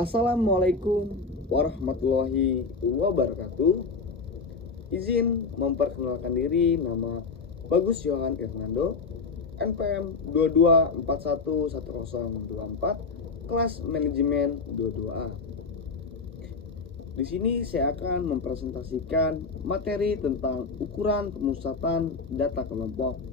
Assalamualaikum warahmatullahi wabarakatuh. Izin memperkenalkan diri, nama Bagus Yohan Hernando, NPM 22411024, kelas manajemen 22A. Di sini saya akan mempresentasikan materi tentang ukuran pemusatan data kelompok.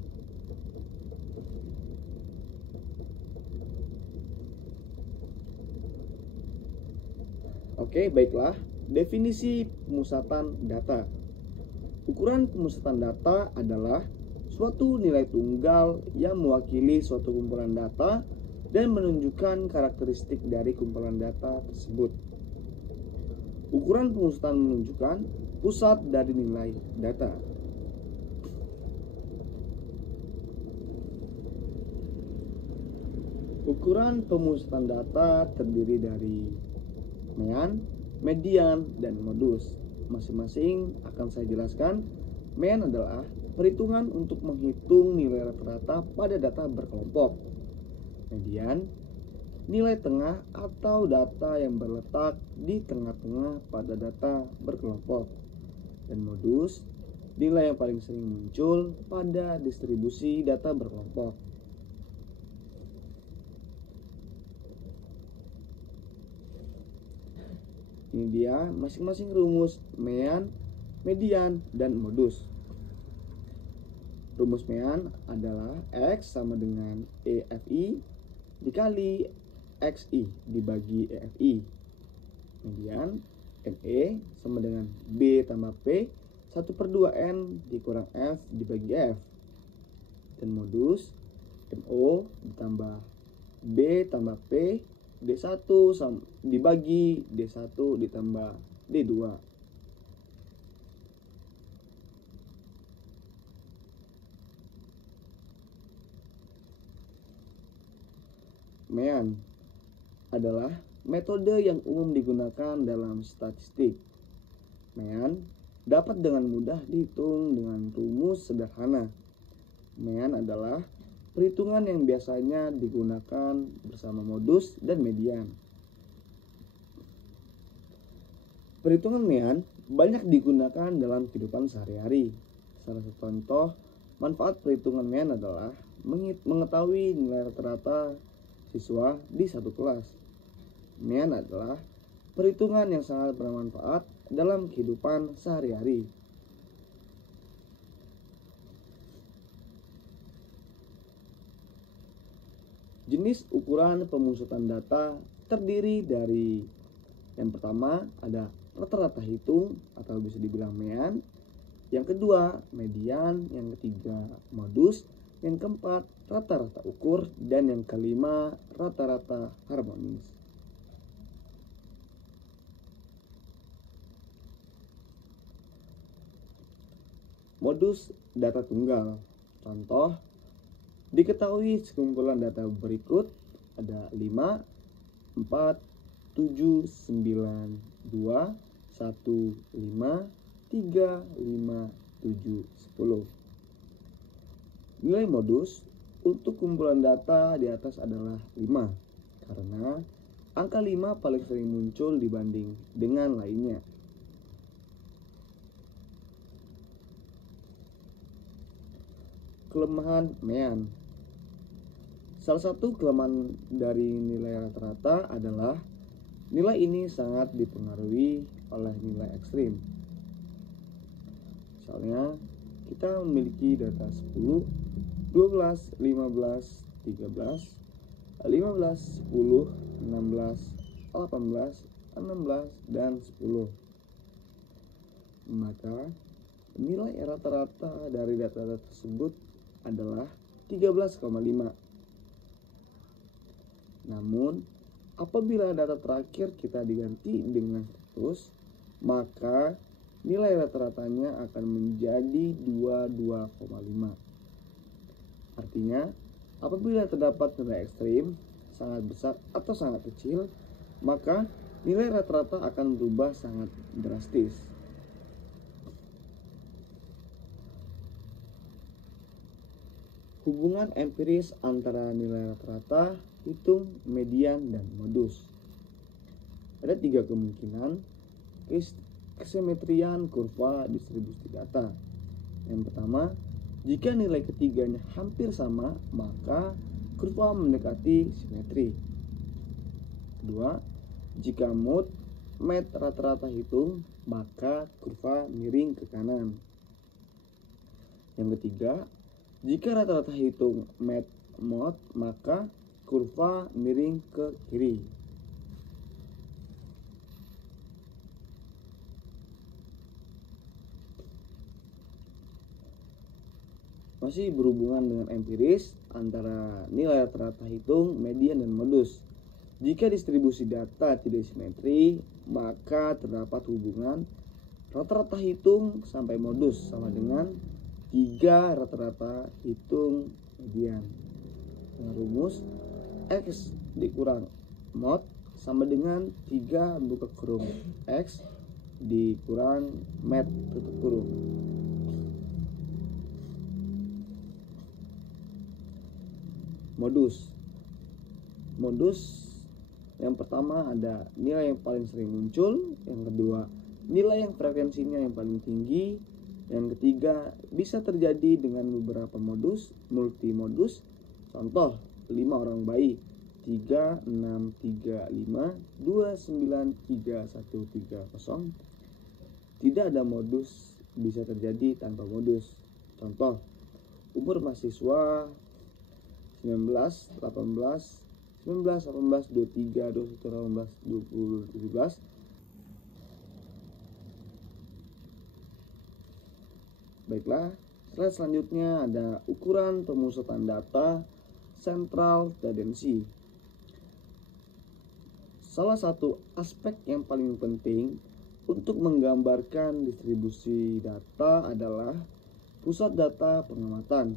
Oke, baiklah. Definisi pemusatan data. Ukuran pemusatan data adalah suatu nilai tunggal yang mewakili suatu kumpulan data dan menunjukkan karakteristik dari kumpulan data tersebut. Ukuran pemusatan menunjukkan pusat dari nilai data. Ukuran pemusatan data terdiri dari mean, median, dan modus. Masing-masing akan saya jelaskan. Mean adalah perhitungan untuk menghitung nilai rata-rata pada data berkelompok. Median, nilai tengah atau data yang berletak di tengah-tengah pada data berkelompok. Dan modus, nilai yang paling sering muncul pada distribusi data berkelompok. Ini dia masing-masing rumus mean, median, dan modus. Rumus mean adalah X sama dengan EFI dikali XI dibagi EFI. Median, ME sama dengan B tambah P 1/2N dikurang F dibagi F. Dan modus, MO ditambah B tambah P D1 dibagi D1 ditambah D2. Mean adalah metode yang umum digunakan dalam statistik. Mean dapat dengan mudah dihitung dengan rumus sederhana. Mean adalah perhitungan yang biasanya digunakan bersama modus dan median. Perhitungan mean banyak digunakan dalam kehidupan sehari-hari. Salah satu contoh manfaat perhitungan mean adalah mengetahui nilai rata-rata siswa di satu kelas. Mean adalah perhitungan yang sangat bermanfaat dalam kehidupan sehari-hari. Jenis ukuran pemusatan data terdiri dari yang pertama ada rata-rata hitung atau bisa dibilang mean, yang kedua median, yang ketiga modus, yang keempat rata-rata ukur, dan yang kelima rata-rata harmonis. Modus data tunggal. Contoh, diketahui sekumpulan data berikut ada 5, 4, 7, 9, 2, 1, 5, 3, 5, 7, 10. Nilai modus untuk kumpulan data di atas adalah 5 karena angka 5 paling sering muncul dibanding dengan lainnya. Kelemahan mean. Salah satu kelemahan dari nilai rata-rata adalah nilai ini sangat dipengaruhi oleh nilai ekstrim. Misalnya, kita memiliki data 10, 12, 15, 13, 15, 10, 16, 18, 16, dan 10. Maka, nilai rata-rata dari data-data tersebut adalah 13,5. Namun, apabila data terakhir kita diganti dengan status, maka nilai rata-ratanya akan menjadi 22,5. Artinya, apabila terdapat nilai ekstrim, sangat besar atau sangat kecil, maka nilai rata-rata akan berubah sangat drastis. Hubungan empiris antara nilai rata-rata, hitung, median, dan modus. Ada 3 kemungkinan kesimetrian kurva distribusi data. Yang pertama, jika nilai ketiganya hampir sama, maka kurva mendekati simetri. Kedua, jika met rata-rata hitung, maka kurva miring ke kanan. Yang ketiga, jika rata-rata hitung mod, maka kurva miring ke kiri. Masih berhubungan dengan empiris antara nilai rata-rata hitung, median, dan modus. Jika distribusi data tidak simetri, maka terdapat hubungan rata-rata hitung sampai modus sama dengan 3 rata-rata hitung median. Dengan rumus X dikurang mod sama dengan 3 buka kurung X dikurang met tutup kurung. Modus yang pertama ada nilai yang paling sering muncul, yang kedua nilai yang frekuensinya yang paling tinggi, yang ketiga bisa terjadi dengan beberapa modus, multimodus. Contoh, 5 orang bayi, 3, 6, 3, 5, 2, 9, 3, 1, 3, 0. Tidak ada modus bisa terjadi tanpa modus. Contoh, umur mahasiswa 19, 18, 19, 18, 23, 21, 18, 20, 17. Baiklah, slide selanjutnya ada ukuran pemusatan data central tendency. Salah satu aspek yang paling penting untuk menggambarkan distribusi data adalah pusat data pengamatan,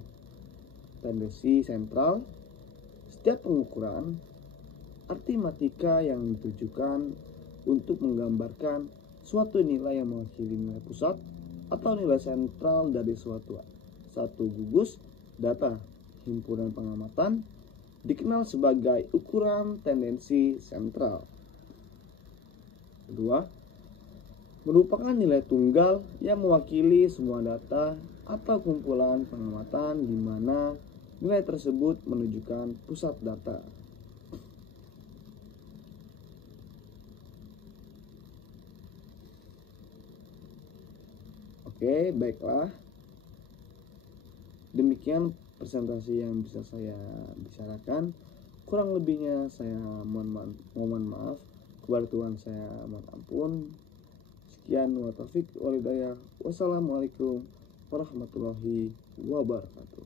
tendensi sentral. Setiap pengukuran artimatika yang ditujukan untuk menggambarkan suatu nilai yang mewakili nilai pusat atau nilai sentral dari satu gugus data himpunan pengamatan dikenal sebagai ukuran tendensi sentral. Kedua, merupakan nilai tunggal yang mewakili semua data atau kumpulan pengamatan di mana nilai tersebut menunjukkan pusat data. Oke, baiklah. Demikian presentasi yang bisa saya bicarakan. Kurang lebihnya saya mohon maaf. Kepada Tuhan saya mohon ampun. Sekian wa taufiq wal hidayah. Wassalamualaikum warahmatullahi wabarakatuh.